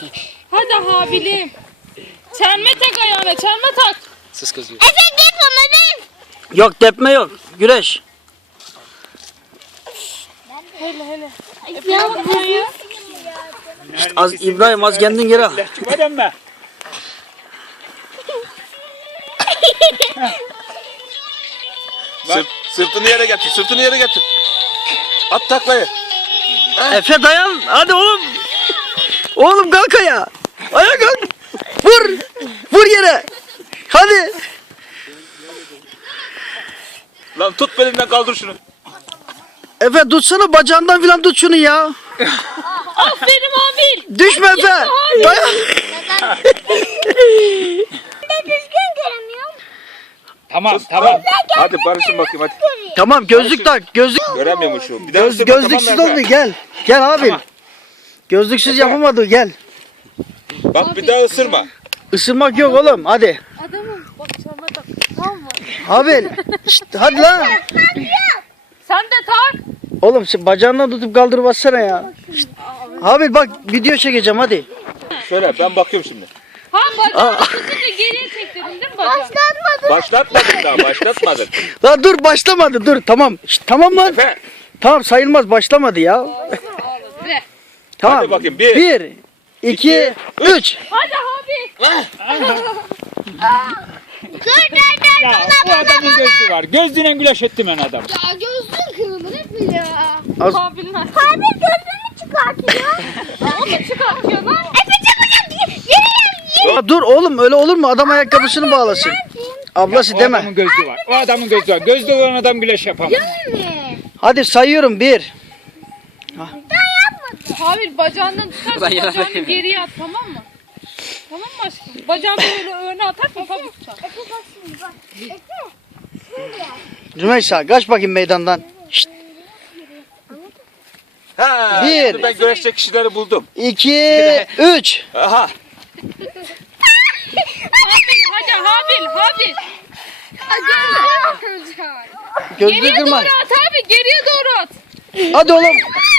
Hadi Habil'im. Çelme tak ayağına, çelme tak. Siz kızıyor. Efe git bana ben. Yok tepme yok. Güreş. Hele. Ya bu ya. İşte az İbrahim az kendin geri al. Çıkmadan mı? Sırtını yere getir, sırtını yere getir. At taklayı. Efe dayan. Hadi oğlum. Oğlum kalk ayağa. Ayağa kalk. Vur. Vur yere. Hadi. Lan tut belinden kaldır şunu. Efe tutsana bacağından filan tut şunu ya. Aferin Habil. Düşme Efe. Dayan. Ben düzgün göremiyorum. Tamam tamam. Hadi barışın bakayım hadi. Tamam gözlük tak. Gözlük. Göremiyormuşum. Bir daha ısırma, Gözlüksüz tamam mı oldu Efe? gel. Gel abi. Gözlüksüz yapamadı gel. Bak bir daha ısırma. Isırmak yok oğlum hadi. Adamım bak çelme tak. Tamam mı? Abi. Şşt, hadi lan. Sen de tak. Oğlum sen bacağından tutup kaldır bassana ya. Şşt. Abi bak video çekeceğim hadi. Şöyle ben bakıyorum şimdi. Ha bacağını tutunca geriye çektirdin değil mi bacağı? Başlatmadık daha başlatmadık. Lan dur başlamadı dur tamam. Şşt, tamam lan. Efe. Tamam sayılmaz başlamadı ya. Ve Tamam. Hadi bakayım, bir, 1 2 3. hadi Habil. Ya bu adamın gözlüğü var. Gözlüğüne güleş ettim ben adamı. Ya gözlüğün kırılır hep mi ya? Az... Habil'in ha. Abi gözlüğünü çıkartıyor. O da çıkartıyor lan. Efe çabuk yürü. Ya dur oğlum öyle olur mu? Adam ayakkabısını bağlasın. Ablası O deme. adamın gözlüğü var. O adamın gözlüğü var. Gözlüğü olan adam güleş yapamaz. Mi? Hadi sayıyorum 1. Habil bacağından tutarsan Ben yana bacağını bakayım. geriye at tamam mı? Tamam mı aşkım? Bacağını böyle öne atarsan tabii tutar. Efe bak şimdi bak. Efe. Şöyle. Rümeysa kaç bakayım meydandan. Şşt. Ha, Bir. şimdi ben güreşecek kişileri buldum. 2 3. Aha. Habil. Gözlüğü Geriye doğru kırma. at abi, geriye doğru at. Hadi oğlum.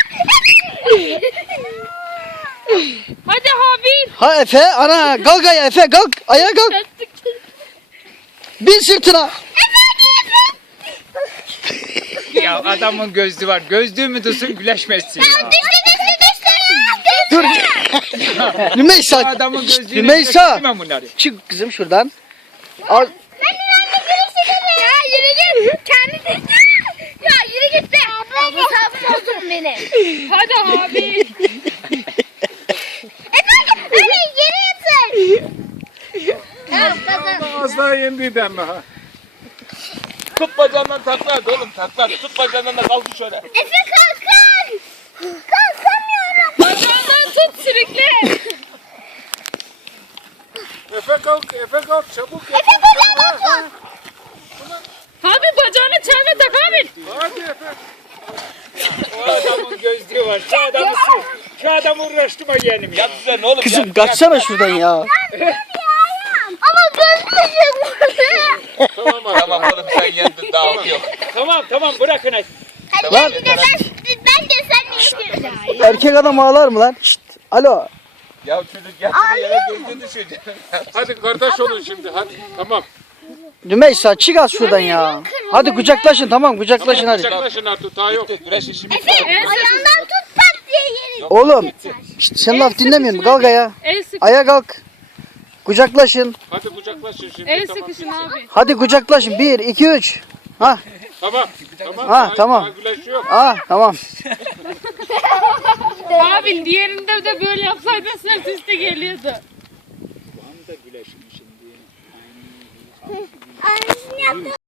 Hadi Habil. Ha Efe ana kalk ayağa Efe kalk. Ayağa kalk. Bin sırtına. Ya adamın gözlüğü var. Gözlüğü mü tutsun güleşmezsin ya. Dur. Bu Rümeysa. adamın gözlüğüne Rümeysa. güleştirmem bunları. Çık kızım şuradan. Al. Ya yürü git. Kendi Ya yürü git be. Bu sabır oldun beni. Hadi Habil. Efe yere yatır. Ya kazan. Az daha yendi ben ha. Tut bacağından takla hadi oğlum takla hadi. Tut bacağından da kaldır şöyle. Efe kalkın. Kalkamıyorum. Bacağından tut sürükle. Efe kalk çabuk. Efe bacağına kalk. Habil bacağına çelme tak Habil. Hadi Efe. O adamın gözlüğü var. Şu adamı uğraştırma yeğenim ya. Yat üzerine oğlum. Kızım yat. kaçsana şuradan ya. Ama gözlüğüm. Tamam oğlum sen yendin daha yok. Tamam bırakın. Hadi Lan. bir de ben de sen istiyorum. Erkek adam ağlar mı lan? Şşt. Alo. Ya çocuk yattı yere gözünü düşürecek. Hadi kardeş olun şimdi hadi. Tamam. Rümeysa çık az şuradan ya. Hadi kucaklaşın tamam kucaklaşın hadi. Yaklaşın artık daha yok. Güreş işimiz var. Ayağından tut tak diye yeri. Oğlum. Şşt, sen laf dinlemiyorsun. Kalk ayağa. El sık. Ayağa kalk. Kucaklaşın. Hadi kucaklaşın şimdi. El sıkışın abi. Hadi kucaklaşın. 1 2 3. Ha. Tamam. Ha tamam. Güleş yok. Ha tamam. Habil diğerinde de böyle yapsaydın sırt üstte geliyordu. Aynısını yaptım.